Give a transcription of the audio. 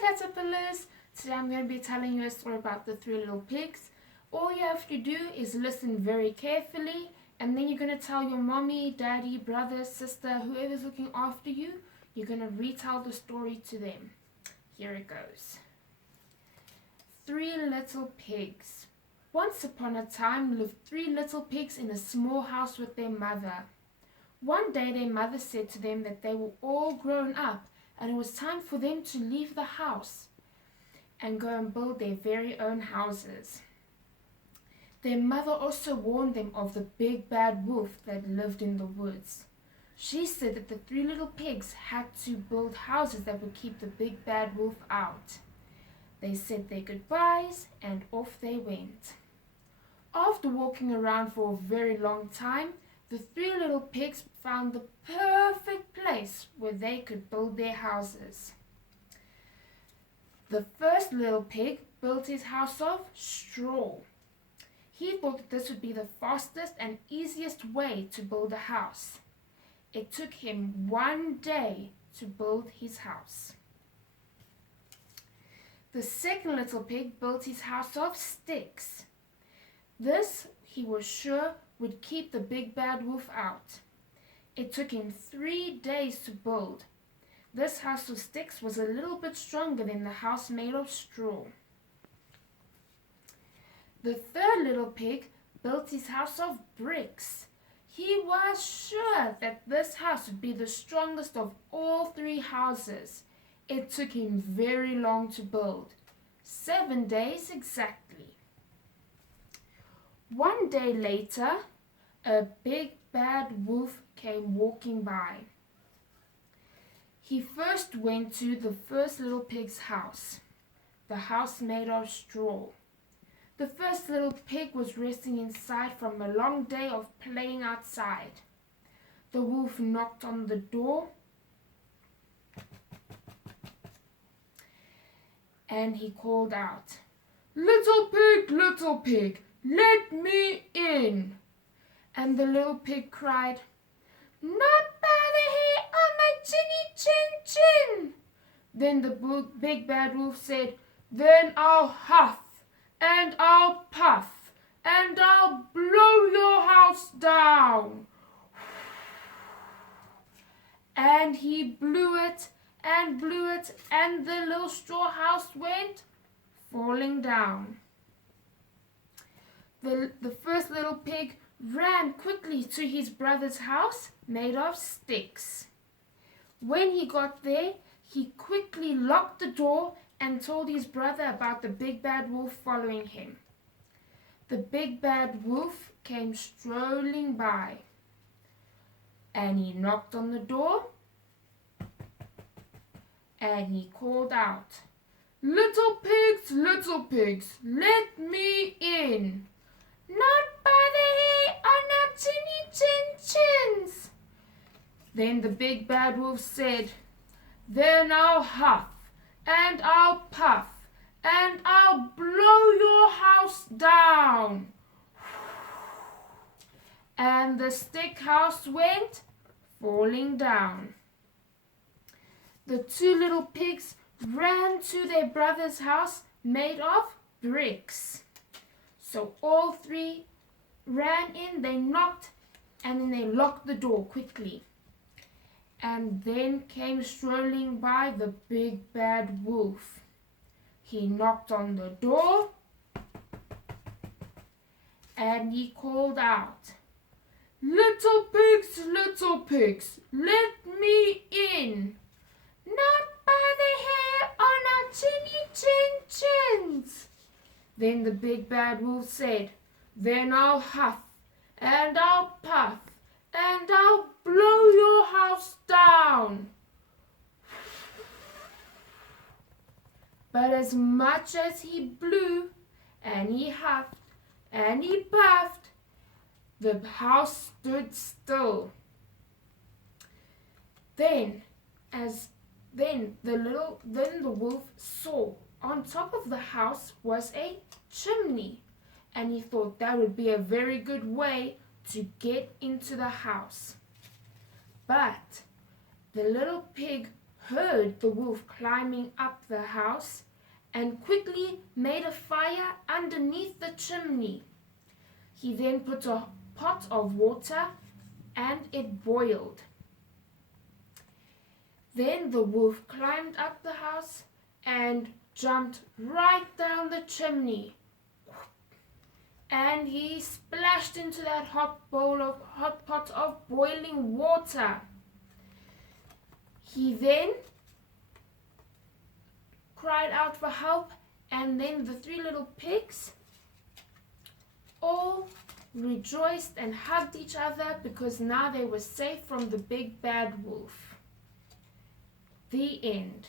Hello Caterpillars! Today I'm going to be telling you a story about the three little pigs. All you have to do is listen very carefully, and then you're going to tell your mommy, daddy, brother, sister, whoever's looking after you, you're going to retell the story to them. Here it goes. Three little pigs. Once upon a time lived three little pigs in a small house with their mother. One day their mother said to them that they were all grown up and it was time for them to leave the house and go and build their very own houses. Their mother also warned them of the big bad wolf that lived in the woods. She said that the three little pigs had to build houses that would keep the big bad wolf out. They said their goodbyes and off they went. After walking around for a very long time, the three little pigs found the perfect place where they could build their houses. The first little pig built his house of straw. He thought that this would be the fastest and easiest way to build a house. It took him 1 day to build his house. The second little pig built his house of sticks. This, he was sure, would keep the big bad wolf out. It took him 3 days to build. This house of sticks was a little bit stronger than the house made of straw. The third little pig built his house of bricks. He was sure that this house would be the strongest of all three houses. It took him very long to build, 7 days exactly. 1 day later, a big bad wolf came walking by. He first went to the first little pig's house, the house made of straw. The first little pig was resting inside from a long day of playing outside. The wolf knocked on the door and he called out, little pig, let me in." And the little pig cried, "Not by the hair on my chinny chin chin." Then the big bad wolf said, "Then I'll huff and I'll puff and I'll blow your house down." And he blew it and the little straw house went falling down. The first little pig ran quickly to his brother's house made of sticks. When he got there, he quickly locked the door and told his brother about the big bad wolf following him. The big bad wolf came strolling by and he knocked on the door and he called out, little pigs, let me in." "Not by the hair on our chinny chin chins." Then the big bad wolf said, "Then I'll huff and I'll puff and I'll blow your house down." And the stick house went falling down. The two little pigs ran to their brother's house made of bricks. So all three ran in, they knocked, and then they locked the door quickly. And then came strolling by the big bad wolf. He knocked on the door and he called out, little pigs, let me in." "Not by the hair on our chinny chin chins." Then the big bad wolf said, "Then I'll huff and I'll puff and I'll blow your house down." But as much as he blew and he huffed and he puffed, the house stood still. Then the wolf saw on top of the house was a chimney, and he thought that would be a very good way to get into the house. But the little pig heard the wolf climbing up the house and quickly made a fire underneath the chimney. He then put a pot of water and it boiled. Then the wolf climbed up the house and jumped right down the chimney. And he splashed into that hot pot of boiling water. He then cried out for help, and then the three little pigs all rejoiced and hugged each other because now they were safe from the big bad wolf. The end.